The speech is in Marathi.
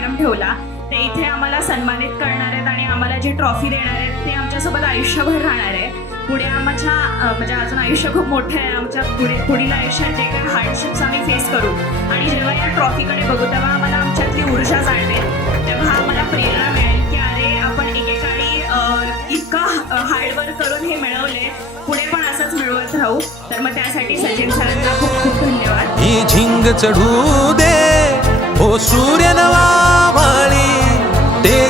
कार्यक्रम ठेवला ते इथे आम्हाला सन्मानित करणार आहेत आणि आम्हाला जी ट्रॉफी देणार आहेत ते आमच्यासोबत आयुष्यभर राहणार आहे. पुढे आमच्या म्हणजे अजून आयुष्य खूप मोठं आहे. आमच्या पुढे पुढील आयुष्यात जे काही हार्डशिप्स आम्ही फेस करू. आणि जेव्हा या ट्रॉफीकडे बघू तेव्हा आम्हाला आमच्यातली ऊर्जा जाणवेल. तेव्हा आम्हाला प्रेरणा मिळेल की अरे आपण एकेकाळी इतका इतकं हार्डवर्क करून हे मिळवले. पुढे पण असंच मिळवत राहू. तर मग त्यासाठी सचिन सरांना खूप खूप धन्यवाद. ही झिंग चढू दे हो सूर्य नवा भाळी तेज नवे